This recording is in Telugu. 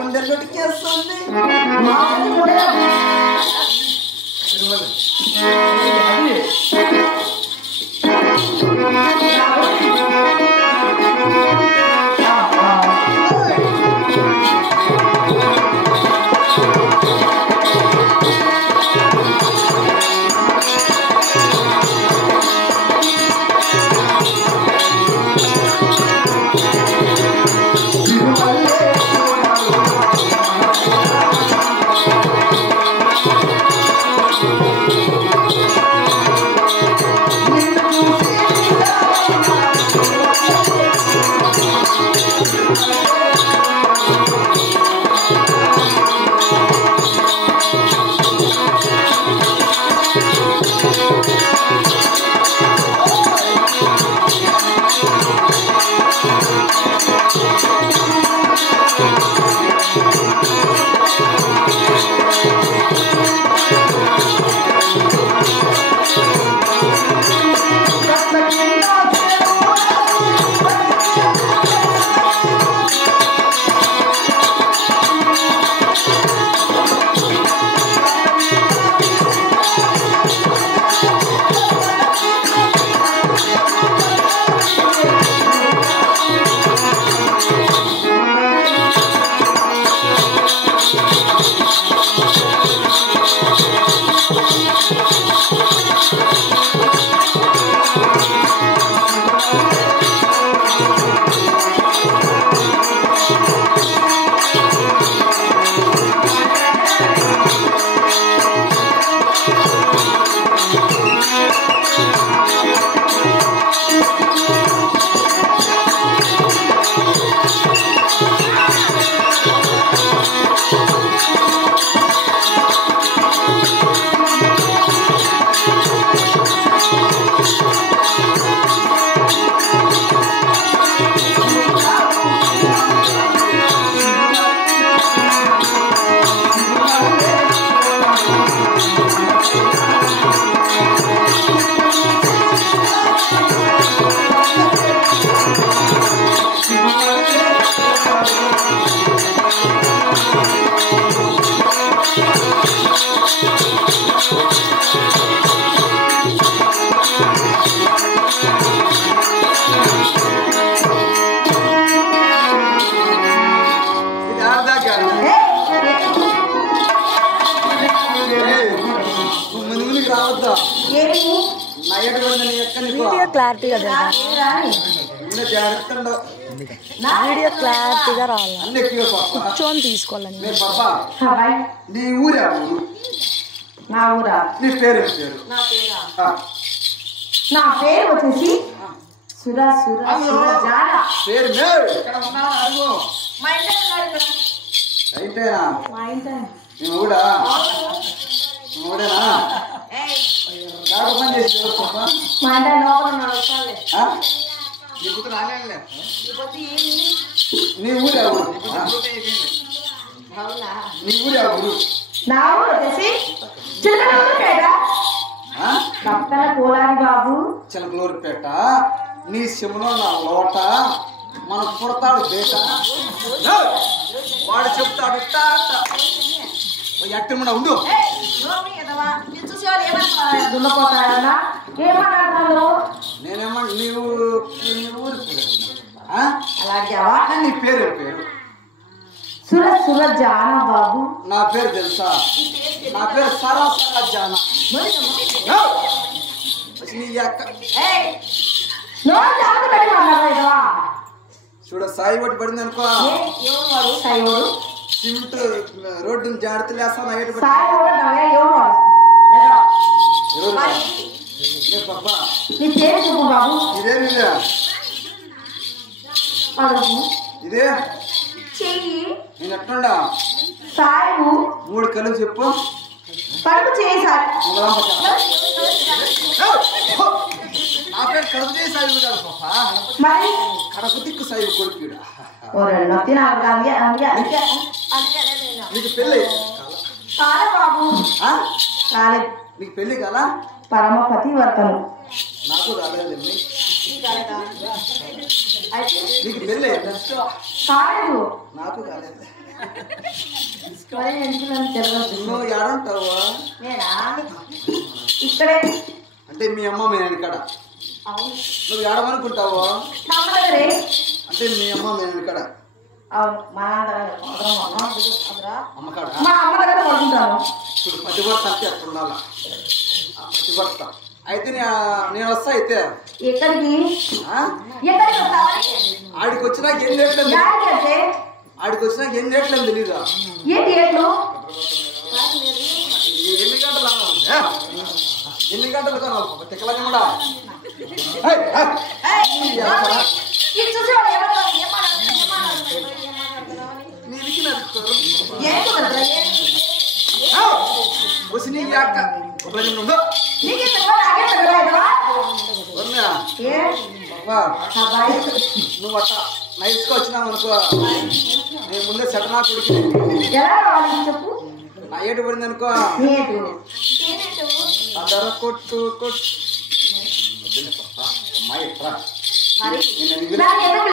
గుండెల్లోటికేస్తుంది వీడియో క్లారిటీగా వీడియో క్లారిటీగా రావాలి కూర్చొని తీసుకోవాలని నీ ఊరే నా ఊరా నీ పేరు నా పేరు వచ్చేసి సురా సురా జాల పేరు అయితేనా మా ఇంటి నీ ఊడా ఊడేనా పని చేసి మా ఇంటి లోపల నడుస్తాలే నీ ఊరే నీ ఊరే ఊరు నా ఊరు వచ్చేసి చిలకలూరుపేట భక్తల కోలారి బాబు చిలకలూరుపేట నీ సిమ్లో నా లోట మన పుడతాడు బేట వాడు చెప్తాడు ఎట్టమన్నా ఉండు దున్నపోతాడన్నా ఏమన్నా నేనేమన్నా నీవు నీ ఊరు అలాగేవా నీ పేరు పేరు సుర సుర జాన బాబు నా పేరు తెలుసా నా పేరు సరా సరా జాన నీ చూడ సాయి ఒకటి పడింది అనుకో సిమెంట్ రోడ్డుని జాగ్రత్త లేస్తాను బాబు ఇదే నేను ఎట్లుండా సాయిబు 3 కళ్ళు చెప్పు కడుపు చేసారు నా పేరు కడుపు చేసి సాయిబు కాదు పాప మరి కడప దిక్కు సాయిబు కొడుకుడు నీకు పెళ్ళి కాలే బాబు కాలేదు నీకు పెళ్ళి కాలా పరమపతి వర్తను నాకు రాలేదండి నీకు పెళ్ళి కాలేదు నాకు కాలేదు మరి ఎందుకు నన్ను తెలియదు? నువ్వు ఎడంటావు నేనా? ఇక్కడే. అంటే మీ అమ్మ మీ వెనకాడ. అవును. నువ్వు ఎడమనుకుంటావు మా అమ్మ దగ్గరే. అంటే మీ అమ్మ మీ వెనకాడ. అవును. మా నాన్న దగ్గర. అమ్మకాడ మా అమ్మ దగ్గర పడుకుంటాను. ఇప్పుడు పతిభర్త అంటే అక్కడ ఉండాల. పతిభర్త అయితే నేను వస్తా అయితే. ఎక్కడికి? ఆ? ఎక్కడికి వస్తావా? ఆడికి వచ్చినాక ఎన్ని రేట్లేదు యాడికి అంటే? ఆడికి వచ్చినాక ఎన్ని రేట్లేదు తెలీదా? ఏంటి ఏట్లు? ఎన్ని గంటలు ఎన్ని గంటలు కొనాలి తిక్కలని కూడా ఇది చూసేవాడు ఏమన్నా నీకు ఏంటి వద్దురా? వచ్చి నీ అక్క ఉందో నువ్వు అట్ట నైట్కి వచ్చినావు అనుకో నేను ముందే సెటనా కొడుకు నా ఏటు పడింది అనుకో అందరూ కొట్టు కొట్టు అమ్మాయి